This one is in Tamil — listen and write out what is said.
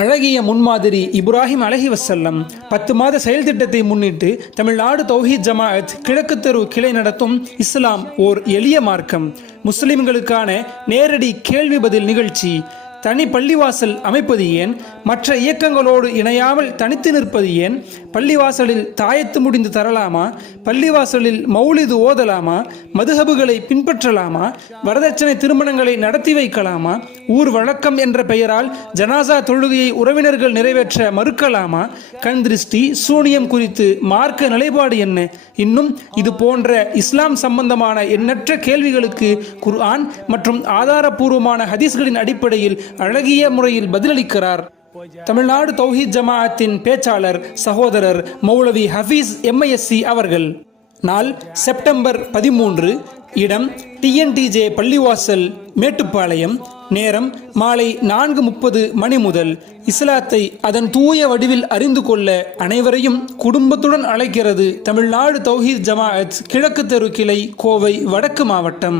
அழகிய முன்மாதிரி இப்ராஹிம் அலைஹிவஸல்லம் 10 மாத செயல் திட்டத்தை முன்னிட்டு தமிழ்நாடு தௌஹீத் ஜமாஅத் கிழக்கு தெரு கிளை நடத்தும் இஸ்லாம் ஓர் எளிய மார்க்கம் முஸ்லிம்களுக்கான நேரடி கேள்வி பதில் நிகழ்ச்சி. தனி பள்ளிவாசல் அமைப்பது ஏன்? மற்ற இயக்கங்களோடு இணையாமல் தனித்து நிற்பது ஏன்? பள்ளிவாசலில் தாயத்து முடிந்து தரலாமா? பள்ளிவாசலில் மௌலிது ஓதலாமா? மதுஹபுகளை பின்பற்றலாமா? வரதட்சணை திருமணங்களை நடத்தி வைக்கலாமா? ஊர் வழக்கம் என்ற பெயரால் ஜனாசா தொழுகையை உறவினர்கள் நிறைவேற்ற மறுக்கலாமா? கண் திருஷ்டி, சூனியம் குறித்து மார்க்க நிலைப்பாடு என்ன? இன்னும் இது போன்ற இஸ்லாம் சம்பந்தமான எண்ணற்ற கேள்விகளுக்கு குர்ஆன் மற்றும் ஆதாரபூர்வமான ஹதீஸ்களின் அடிப்படையில் அழகிய முறையில் பதிலளிக்கிறார் தமிழ்நாடு தௌஹீத் ஜமாஅத்தின் பேச்சாளர் சகோதரர் மௌலவி ஹஃபீஸ் MISC அவர்கள். நாள் செப்டம்பர் 13. இடம் TNTJ பள்ளிவாசல், மேட்டுப்பாளையம். நேரம் மாலை 4:30 மணி முதல். இஸ்லாத்தை அதன் தூய வடிவில் அறிந்து கொள்ள அனைவரையும் குடும்பத்துடன் அழைக்கிறது தமிழ்நாடு தௌஹீத் ஜமாஅத் கிழக்கு தெரு கிளை, கோவை வடக்கு மாவட்டம்.